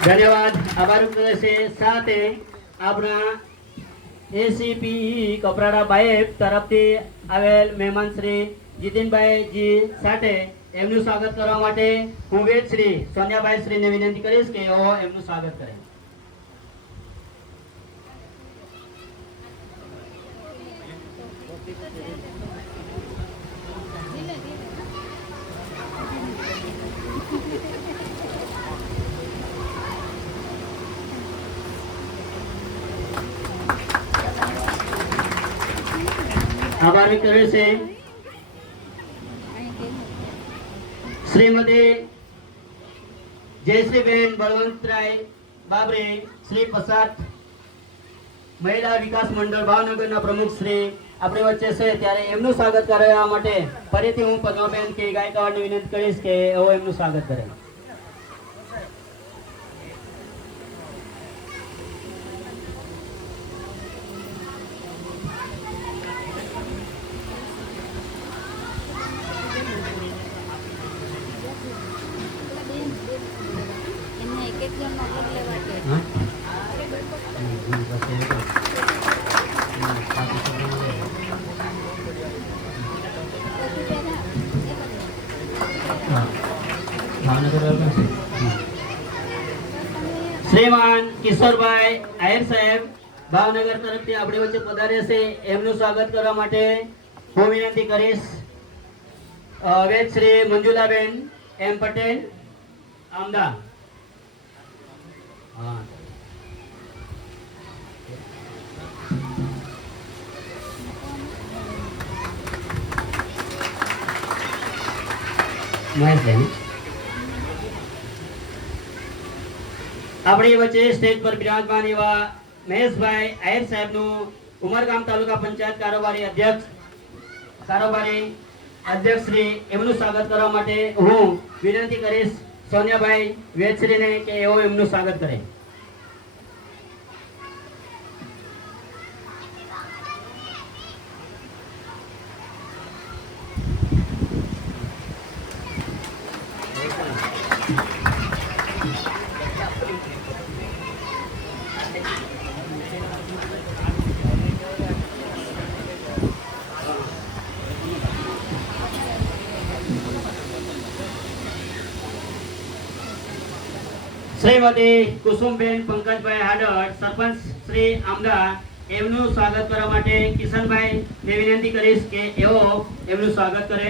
धन्यवाद। आभार से साथ अपना एसीपी कपराड़ा बाइब तरफथी आवेल मेहमान श्री जितिनभाई जी साठे एमનું સ્વાગત કરવા માટે હું વેદ શ્રી સોનિયાભાઈ શ્રીને વિનંતી કરીશ કે તેઓ એમનું સ્વાગત કરે। आभार व्यक्त करे છે श्रीमती जयश्रीबेन बलवंतराय बाबरे श्री प्रसाद महिला विकास मंडल भावनगर प्रमुख श्री अपनी वच्चे से त्यारे एमનું स्वागत કરવા માટે ફરીથી હું પદ્માબેન કે ગાયકવાડને વિનંતી કરીશ કે તેઓ એમનું સ્વાગત કરે। श्रीमान किशोरभाई आयर साहेब भावनगर तरफથી આપણી વચ્ચે પધાર્યા છે એમનું સ્વાગત કરવા માટે હું વિનંતી કરીશ વેદ શ્રી મંજુલાબેન એમ પટેલ આમદા। હા મહેશભાઈ આપણી વચ્ચે સ્ટેજ પર બિરાજમાન એવા મહેશભાઈ આયર સાહેબનું ઉમરગામ તાલુકા પંચાયત કારોબારી અધ્યક્ષ શ્રી એમનું સ્વાગત કરવા માટે હું વિનંતી કરીશ સોનિયાભાઈ વેદશ્રીને કે તેઓ એમનું સ્વાગત કરે। श्रीमती कुसुमबेन पंकजभाई हाडर सरपंच श्री आमदा एमનું સ્વાગત કરવા માટે કિશનભાઈ ને વિનંતી કરીશ કે તેઓ એમનું સ્વાગત કરે।